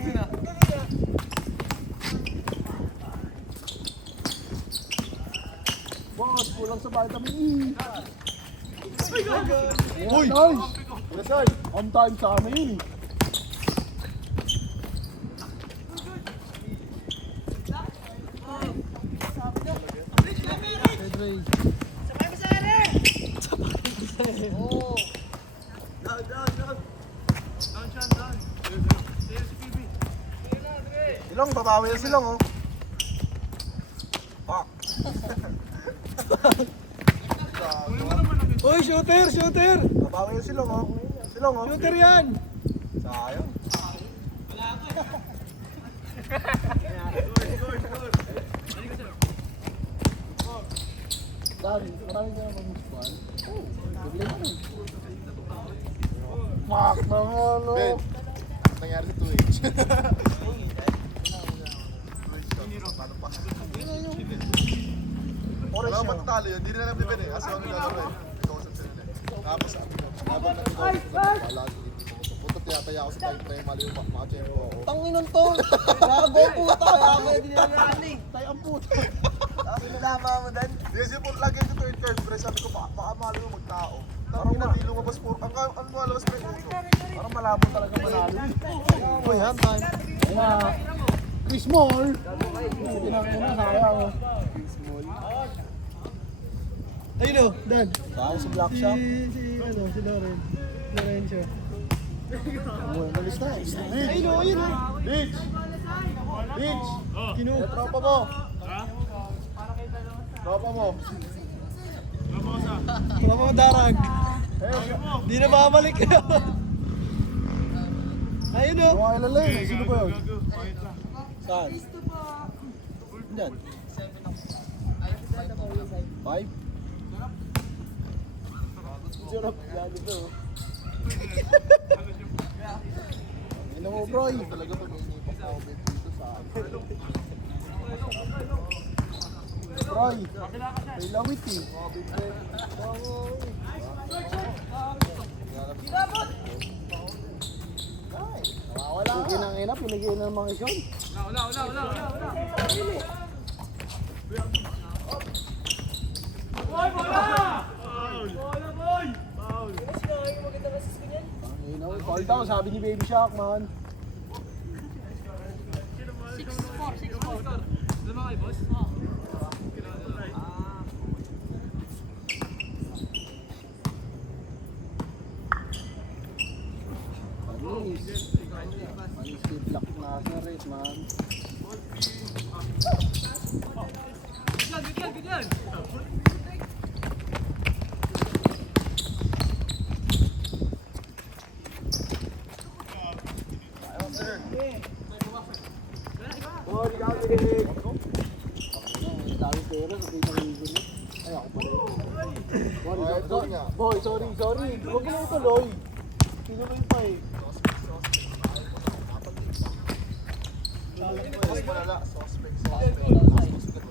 Boss, kulang sa vitamin E. Uy! Nice! Lasal! On time sa amin yun eh. Silong, babawi na silong oh. Fuck. Uy, shooter! Shooter! Babawi na silong oh. Silong oh. Shooter yan! Sayang. Dari, marami ka naman muspan. Fuck naman no. Ben, anong nangyari sa 2H? Wala kang matatalo yun, hindi rin alam ni Ben eh. Kasi ako naglalaro eh. Ikaw sa sila eh. Tapos habang nag-ikaw ko wala. Puta tiyataya ako sa time frame, mali yung makachempo ako. Tanginan to! Gago puta! Gago na dinalaman eh! Tayo ang puta. Tapos nalama mo dan? Kasi po lagi ito third pre, sabi ko baka mali mo magtao. Parang hindi lumabas po. Ang malabas pa yung uso. Parang malabo talaga manalo. Uy, yan, man. Chris Moore. Pinangin na, sayang. Ayun o, Dan. Saan si Black Shop? Si Loren. Lorenzo. Malis na. Ayun o, ayun o. Beach! Beach! Kino. Tropa mo! Tropa mo! Mga darag. Di na babalik na. Ayun o. Mga ilalay. Sino ba yun? Saan? Diyan. 5? Sarap. Gago to. Ino mo bro. Talaga pag-isipan ko dito sa akin. Troy, may lawit eh. Sige nang ina, pinigyan ng mga isyon. Call down, sabi ni Baby Shark, man. Panis si Black Nazareth, man. Dami pera sa pinang ligo niya. Ay, ako pala. Boy, sorry. Huwag mo lang tuloy. Tinuloy pa eh. Mas malala. Suspect. Mas malala. Suspect.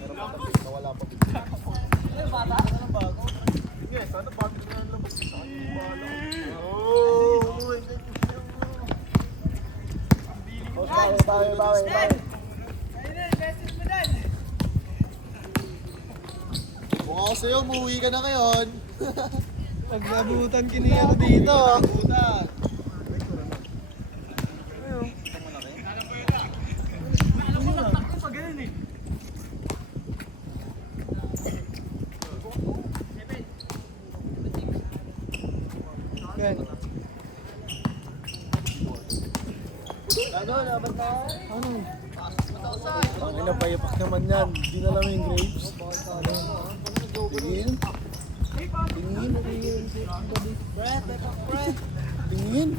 Mahirap matapit na wala pa bigla. Sige, sana bakit na lang labas sa akin. Bawi. Kung ako sa'yo, umuwi ka na ngayon. Paglabutan kiniyano dito. Puta. Yan. Ang inapayapak naman yan. Di na lang yung grapes. Tingin.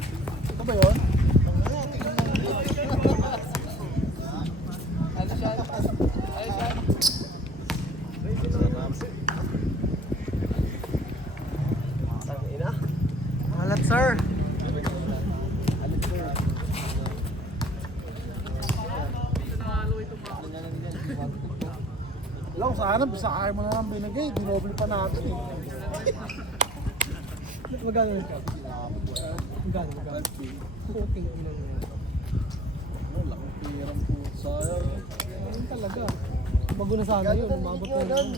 Ano ba yun? Alat, sir. Lang, sana bisa kaya mo na lang binigay. Dinoble pa natin eh. Magkano ito? Magkano? Okay, ilan na yan? Laking pirang po. Sayang. Ayun talaga. Bago na sana yun, umabot na yun.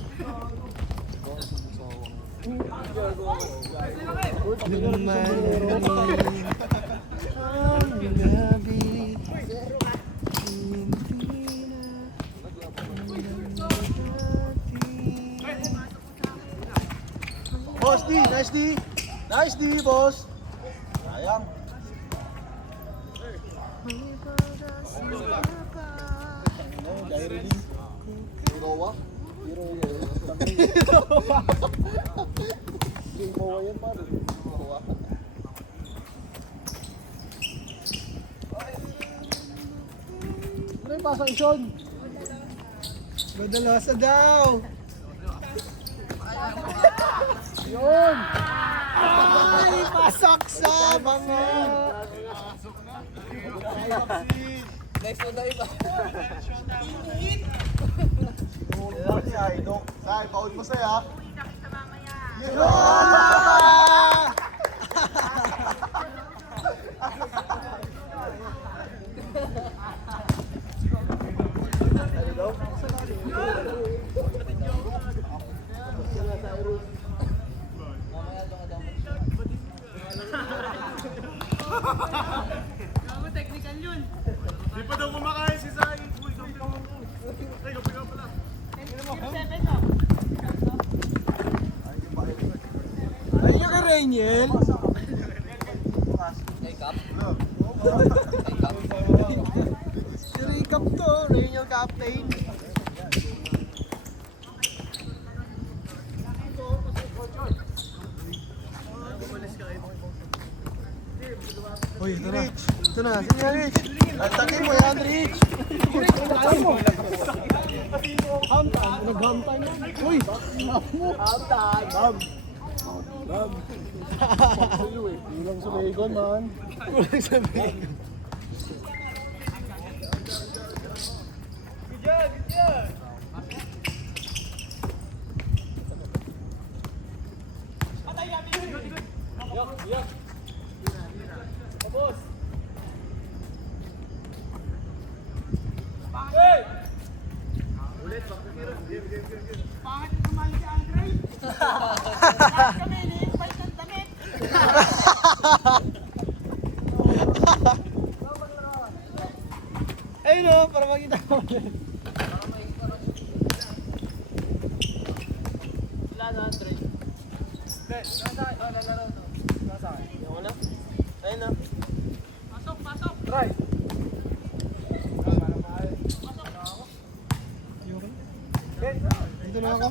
Boss D, nice D. Nice D, boss. Sayang. Diary D. Rowa? Game over yan, pare. Rowa. Ano yung pasang isyon? Badalosa daw! Yun! Ay, pasok sa mga... Say, paul mo sa'yo. Ayun yung kay Rainiel. Si Recap to, Rainiel captain. Uy, ito na. Ito na. Sige na, Rich. Takin mo yan, Rich. Takin mo. Nag-hamtan yan. Uy, hamtan. Kulang sa bacon, man. Kulang sa bacon. Ayun o, para makita mo. Dito na ako.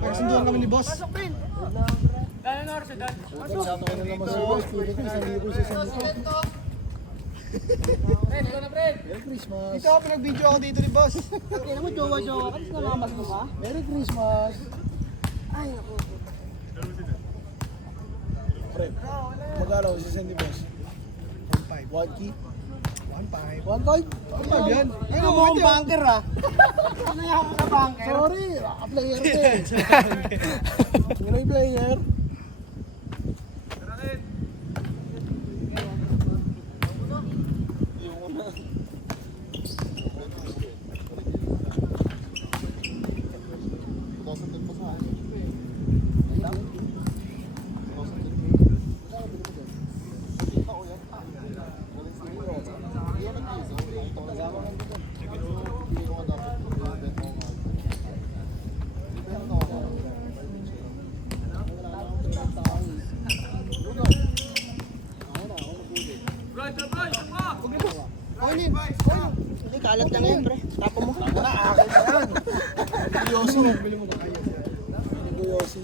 Pagkasunduan kami ni boss. Pasok, Pin! Dahil na oras, dahil. Pasok! Merry Christmas! Dito ako, pinag-video ako dito ni boss. Kaya mo, jowa-jowa ka, tapos nalamas mo ka? Merry Christmas! Ay, naku. Pre, mag-araw, sisend ni boss. 1.5. 1 key? 1.5. 1.5 yan? Ano mo ang banker ah? Ano yan ako sa banker? Sorry, player ko eh. Ano yung player? Hindi, kalat lang yan, pre. Tapo mo. Wala, akin na yan. Negosyo. Bili mo na kayo. Negosyo.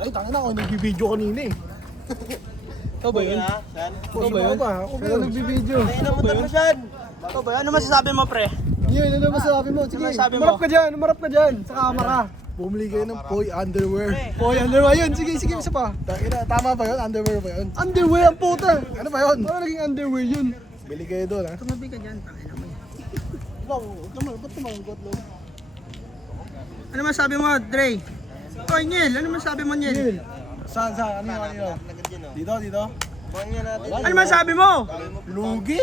Ay, tangin ako. Nagbibideo kanina eh. Ikaw ba yun? Ikaw ba yun? Ako ba yun? Nagbibideo. Ikaw ba yun? Ikaw ba yun? Ano masasabi mo, pre? Yun, ano masasabi mo? Sige, umarap ka dyan. Sa camera. Bumili kayo ng Poy underwear. Poy underwear yun. Sige, isa pa. Tama ba yun? Underwear ba yun? Underwear ang puta! Ano ba yun? Ano naging underwear yun? Bili kayo doon ha? Tumabi ka dyan. Tangin naman. Ba't tumangot lo? Ano masabi mo, Dre? Oy, Niel. Ano masabi mo, Niel? Saan? Ano yun? Dito? Ano masabi mo? Lugi.